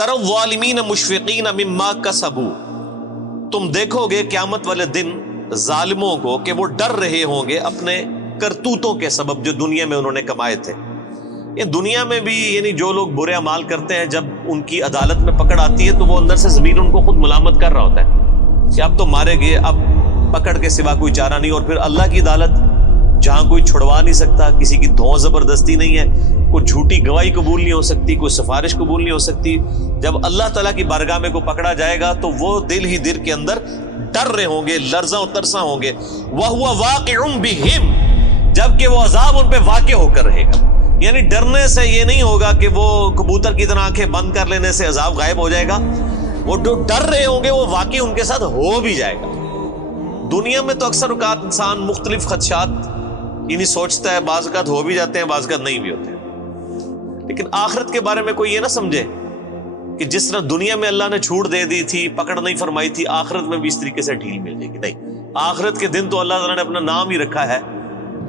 تر الظالمین مشفقین مما کسبوا، تم دیکھو گے قیامت والے دن ظالموں کو کہ وہ ڈر رہے ہوں گے اپنے کرتوتوں کے سبب جو دنیا میں انہوں نے کمائے تھے۔ یہ دنیا میں بھی یعنی جو لوگ برے اعمال کرتے ہیں جب ان کی عدالت میں پکڑ آتی ہے تو وہ اندر سے ضمیر ان کو خود ملامت کر رہا ہوتا ہے کہ اب تو مارے گئے، اب پکڑ کے سوا کوئی چارہ نہیں۔ اور پھر اللہ کی عدالت جہاں کوئی چھڑوا نہیں سکتا، کسی کی دھوں زبردستی نہیں ہے، کوئی جھوٹی گواہی قبول نہیں ہو سکتی، کوئی سفارش قبول نہیں ہو سکتی، جب اللہ تعالیٰ کی بارگاہ میں کو پکڑا جائے گا تو وہ دل ہی دل کے اندر ڈر رہے ہوں گے، لرزاں و ترساں ہوں گے۔ وَهُوَ وَاقِعٌ بِهِمْ، جبکہ وہ عذاب ان پہ واقع ہو کر رہے گا۔ یعنی ڈرنے سے یہ نہیں ہوگا کہ وہ کبوتر کی طرح آنکھیں بند کر لینے سے عذاب غائب ہو جائے گا، وہ جو ڈر رہے ہوں گے وہ واقعی ان کے ساتھ ہو بھی جائے گا۔ دنیا میں تو اکثر اوقات انسان مختلف خدشات یعنی سوچتا ہے، بعض اوقات ہو بھی جاتے ہیں، بعض اوقات نہیں بھی ہوتے ہیں، لیکن آخرت کے بارے میں کوئی یہ نہ سمجھے کہ جس طرح دنیا میں اللہ نے چھوٹ دے دی تھی، پکڑ نہیں فرمائی تھی، آخرت میں بھی اس طریقے سے ڈھیل مل جائے گی۔ نہیں، آخرت کے دن تو اللہ تعالیٰ نے اپنا نام ہی رکھا ہے،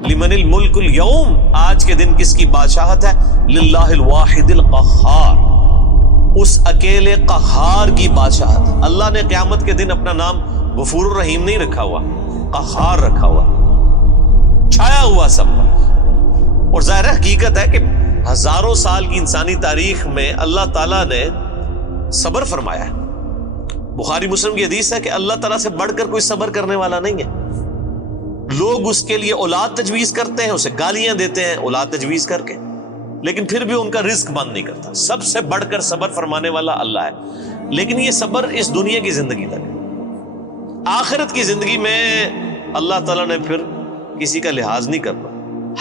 لمن الملک اليوم، آج کے دن کس کی بادشاہت ہے؟ للہ الواحد القہار، اس اکیلے قہار کی بادشاہت۔ اللہ نے قیامت کے دن اپنا نام غفور الرحیم نہیں رکھا ہوا، قہار رکھا ہوا، چھایا ہوا سب پر۔ اور ظاہر حقیقت ہے کہ ہزاروں سال کی انسانی تاریخ میں اللہ تعالیٰ نے صبر فرمایا ہے۔ بخاری مسلم کی حدیث ہے کہ اللہ تعالیٰ سے بڑھ کر کوئی صبر کرنے والا نہیں ہے۔ لوگ اس کے لیے اولاد تجویز کرتے ہیں، اسے گالیاں دیتے ہیں اولاد تجویز کر کے، لیکن پھر بھی ان کا رزق بند نہیں کرتا۔ سب سے بڑھ کر صبر فرمانے والا اللہ ہے، لیکن یہ صبر اس دنیا کی زندگی تک ہے۔ آخرت کی زندگی میں اللہ تعالیٰ نے پھر کسی کا لحاظ نہیں کرنا،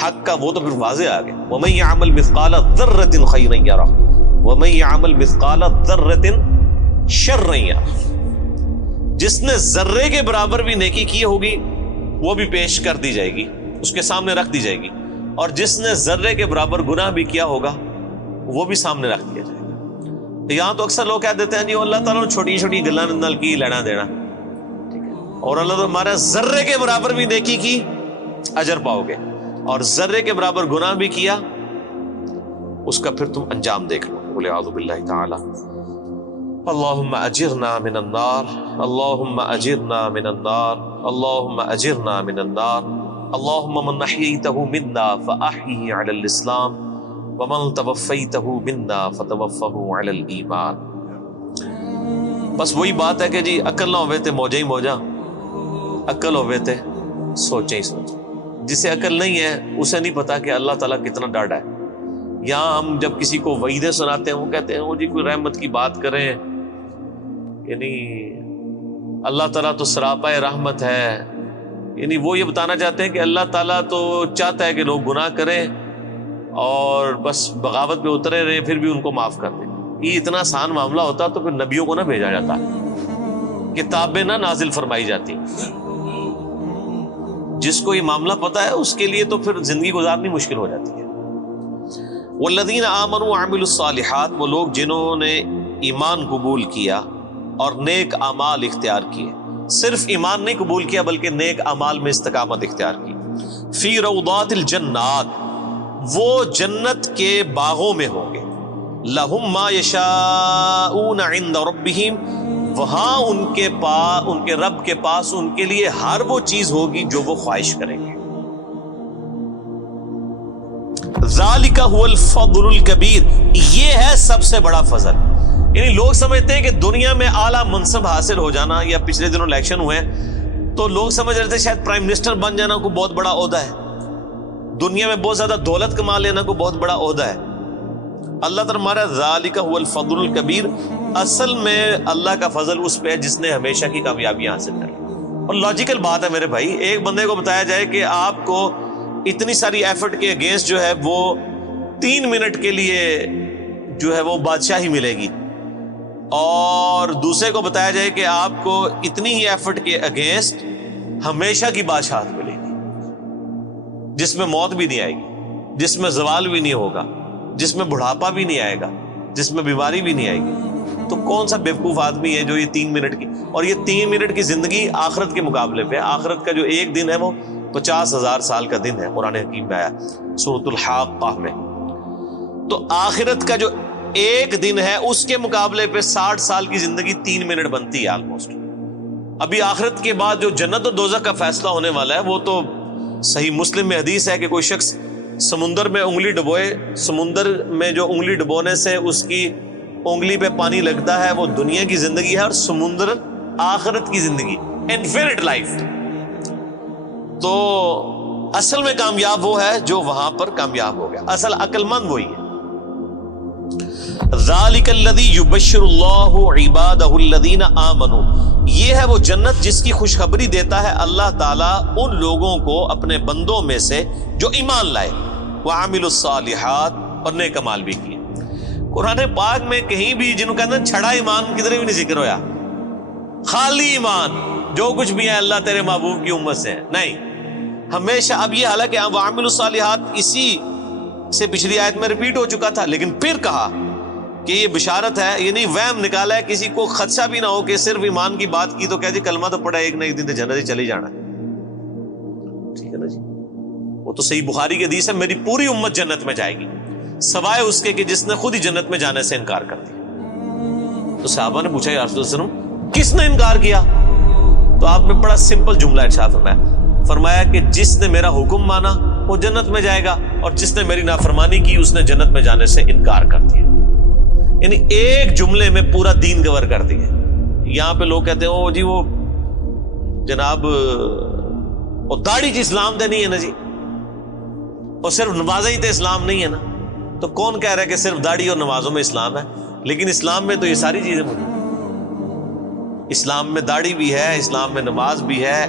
حق کا وہ تو پھر واضح آ گیا۔ وَمَن يَعْمَلْ مِثْقَالَ ذَرَّةٍ خَيْرًا يَرَهُ وَمَن يَعْمَلْ مِثْقَالَ ذَرَّةٍ شَرًّا يَرَهُ، جس نے ذرے کے برابر بھی نیکی کی ہوگی وہ بھی پیش کر دی جائے گی، اس کے سامنے رکھ دی جائے گی، اور جس نے ذرے کے برابر گناہ بھی کیا ہوگا وہ بھی سامنے رکھ دیا جائے گا۔ یہاں تو اکثر لوگ کہہ دیتے ہیں جی اللہ تعالیٰ نے چھوٹی چھوٹی گلاں نال کی لینا دینا، اور اللہ تعالیٰ ہمارا ذرے کے برابر بھی نیکی کی اجر پاؤ گے، اور ذرے کے برابر گناہ بھی کیا اس کا پھر تم انجام دیکھ لو۔ والعیاذ باللہ تعالی۔ اللہم اجرنا من النار، اللہم اجرنا من النار، اللہم اجرنا من النار، اللہم من احییتہ منا فاحیہ علی الاسلام ومن توفیتہ منا فتوفہ علی الایمان۔ بس وہی بات ہے کہ جی عقل نہ ہوئے تے موجہ ہی موجہ، عقل ہوئے تے سوچیں ہی سوچیں۔ جسے عقل نہیں ہے اسے نہیں پتا کہ اللہ تعالیٰ کتنا ڈاڈا ہے۔ یہاں ہم جب کسی کو وعیدیں سناتے ہیں وہ کہتے ہیں وہ جی کوئی رحمت کی بات کریں، یعنی اللہ تعالیٰ تو سراپا رحمت ہے، یعنی وہ یہ بتانا چاہتے ہیں کہ اللہ تعالیٰ تو چاہتا ہے کہ لوگ گناہ کریں اور بس بغاوت پہ اترے رہے پھر بھی ان کو معاف کر دیں۔ یہ اتنا آسان معاملہ ہوتا تو پھر نبیوں کو نہ بھیجا جاتا، کتابیں نہ نازل فرمائی جاتی۔ جس کو یہ معاملہ پتا ہے اس کے لیے تو پھر زندگی گزارنی مشکل ہو جاتی ہے۔ والذین آمنوا وعملوا الصالحات، وہ لوگ جنہوں نے ایمان قبول کیا اور نیک اعمال اختیار کیے، صرف ایمان نہیں قبول کیا بلکہ نیک اعمال میں استقامت اختیار کی۔ فی روضات الجنات، وہ جنت کے باغوں میں ہوں گے۔ لہم ما یشاءون عند ربہم، وہاں ان کے رب کے پاس ان کے لیے ہر وہ چیز ہوگی جو وہ خواہش کریں گے۔ ذالک هو الفضل الکبیر، یہ ہے سب سے بڑا فضل۔ یعنی لوگ سمجھتے ہیں کہ دنیا میں اعلیٰ منصب حاصل ہو جانا، یا پچھلے دنوں الیکشن ہوئے ہیں تو لوگ سمجھ رہے تھے شاید پرائم منسٹر بن جانا کوئی بہت بڑا عہدہ ہے، دنیا میں بہت زیادہ دولت کما لینا کوئی بہت بڑا عہدہ ہے۔ اللہ تعالیٰ ہمارا ذالک هو الفضل الکبیر، اصل میں اللہ کا فضل اس پہ ہے جس نے ہمیشہ کی کامیابیاں حاصل کر لی۔ اور لاجیکل بات ہے میرے بھائی، ایک بندے کو بتایا جائے کہ آپ کو اتنی ساری ایفرٹ کے اگینسٹ جو ہے وہ 3 منٹ کے لیے جو ہے وہ بادشاہی ملے گی، اور دوسرے کو بتایا جائے کہ آپ کو اتنی ہی ایفرٹ کے اگینسٹ ہمیشہ کی بادشاہت ملے گی، جس میں موت بھی نہیں آئے گی، جس میں زوال بھی نہیں ہوگا، جس میں بڑھاپا بھی نہیں آئے گا، جس میں بیماری بھی نہیں آئے گی۔ تو کون سا بیوقوف آدمی ہے جو یہ 3 منٹ کی، اور یہ 3 منٹ کی زندگی آخرت کے مقابلے پہ، آخرت کا جو ایک دن ہے وہ 50,000 سال کا دن ہے، قرآن حکیم میں آیا سورۃ الحاقہ میں۔ تو آخرت کا جو ایک دن ہے اس کے مقابلے پہ 60 سال کی زندگی 3 منٹ بنتی ہے آلموسٹ. ابھی آخرت کے بعد جو جنت و دوزخ کا فیصلہ ہونے والا ہے وہ تو صحیح مسلم میں حدیث ہے کہ کوئی شخص سمندر میں انگلی ڈبوئے, سمندر میں جو انگلی ڈبونے سے اس کی انگلی پہ پانی لگتا ہے وہ دنیا کی زندگی ہے, اور سمندر آخرت کی زندگی, انفینٹ لائف. تو اصل میں کامیاب وہ ہے جو وہاں پر کامیاب ہو گیا, اصل عقل مند وہی ہے. ذالک الذی یبشر اللہ عبادہ الذین آمنوا, یہ ہے وہ جنت جس کی خوشخبری دیتا ہے اللہ تعالیٰ ان لوگوں کو اپنے بندوں میں سے جو ایمان لائے, وعملوا الصالحات, اور نیک اعمال بھی کیے. قرآن پاک میں کہیں بھی جنہوں کہتے ہیں چھڑا ایمان کدھر بھی نہیں ذکر ہویا, خالی ایمان جو کچھ بھی ہے اللہ تیرے محبوب کی امت سے ہے, نہیں. ہمیشہ اب یہ حالانکہ وعملوا الصالحات اسی سے پچھلی آیت میں ریپیٹ ہو چکا تھا, لیکن پھر کہا کہ یہ بشارت ہے, یعنی وہم نکالا ہے, کسی کو خدشہ بھی نہ ہو کہ صرف ایمان کی بات کی تو کہہ جی کلمہ تو پڑھا ایک نہ ایک دن تو جنت ہی چلی جانا ہے. ٹھیک ہے نا جی, وہ تو صحیح بخاری کی حدیث ہے, میری پوری امت جنت میں جائے گی سوائے اس کے کہ جس نے خود ہی جنت میں جانے سے انکار کر دیا. تو صحابہ نے پوچھا یا رسول اللہ صلی اللہ علیہ وسلم کس نے انکار کیا؟ تو آپ نے بڑا سمپل جملہ ارشاد فرمایا کہ جس نے میرا حکم مانا وہ جنت میں جائے گا, اور جس نے میری نافرمانی کی اس نے جنت میں جانے سے انکار کر دیا. یعنی ایک جملے میں پورا دین کور کر دیا. یہاں پہ لوگ کہتے ہیں او جی وہ جناب وہ داڑھی چ اسلام دے نہیں ہے نا جی, اور صرف نمازیں ہی تو اسلام نہیں ہے نا. تو کون کہہ رہا ہے کہ صرف داڑھی اور نمازوں میں اسلام ہے؟ لیکن اسلام میں تو یہ ساری چیزیں موجود ہیں. اسلام میں داڑھی بھی ہے, اسلام میں نماز بھی ہے,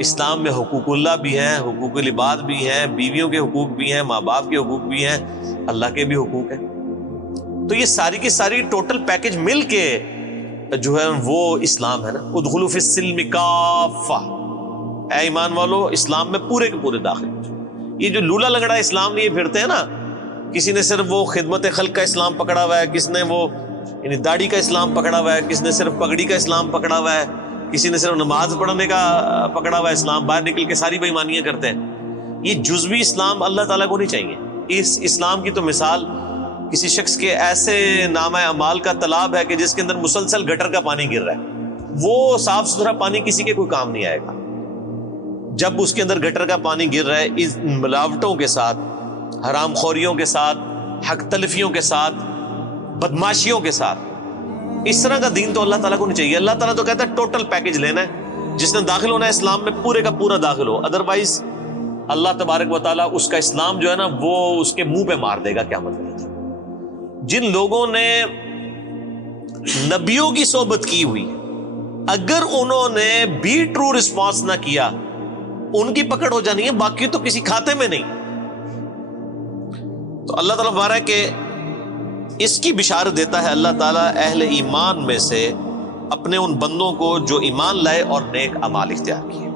اسلام میں حقوق اللہ بھی ہیں, حقوق العباد بھی ہیں, بیویوں کے حقوق بھی ہیں, ماں باپ کے حقوق بھی ہیں, اللہ کے بھی حقوق ہیں. تو یہ ساری کی ساری ٹوٹل پیکج مل کے جو ہے وہ اسلام ہے نا. ادخلوا فی السلم کافہ, اے ایمان والو اسلام میں پورے کے پورے داخل ہو جاؤ. یہ جو لولا لنگڑا اسلام لیے پھرتے ہیں نا, کسی نے صرف وہ خدمت خلق کا اسلام پکڑا ہوا ہے, کس نے وہ یعنی داڑھی کا اسلام پکڑا ہوا ہے, کس نے صرف پگڑی کا اسلام پکڑا ہوا ہے, کسی نے صرف نماز پڑھنے کا پکڑا ہوا ہے اسلام, باہر نکل کے ساری بے ایمانیاں کرتے ہیں. یہ جزوی اسلام اللہ تعالیٰ کو نہیں چاہیے. اس اسلام کی تو مثال کسی شخص کے ایسے نامہ اعمال کا تالاب ہے کہ جس کے اندر مسلسل گٹر کا پانی گر رہا ہے, وہ صاف ستھرا پانی کسی کے کوئی کام نہیں آئے گا. جب اس کے اندر گٹر کا پانی گر رہا ہے اس ملاوٹوں کے ساتھ, حرام خوریوں کے ساتھ, حق تلفیوں کے ساتھ, بدماشیوں کے ساتھ, اس طرح کا دین تو اللہ تعالیٰ کو نہیں چاہیے. اللہ تعالیٰ تو کہتا ہے ٹوٹل پیکج لینا ہے, جس نے داخل ہونا ہے اسلام میں پورے کا پورا داخل ہو, ادروائز اللہ تبارک و تعالیٰ اس کا اسلام جو ہے نا وہ اس کے منہ پہ مار دے گا قیامت کے دن. جن لوگوں نے نبیوں کی صحبت کی ہوئی, اگر انہوں نے بھی ٹرو رسپانس نہ کیا ان کی پکڑ ہو جانی ہے, باقی تو کسی کھاتے میں نہیں. تو اللہ تعالیٰ بارہ کہ اس کی بشارت دیتا ہے اللہ تعالیٰ اہل ایمان میں سے اپنے ان بندوں کو جو ایمان لائے اور نیک اعمال اختیار کیے.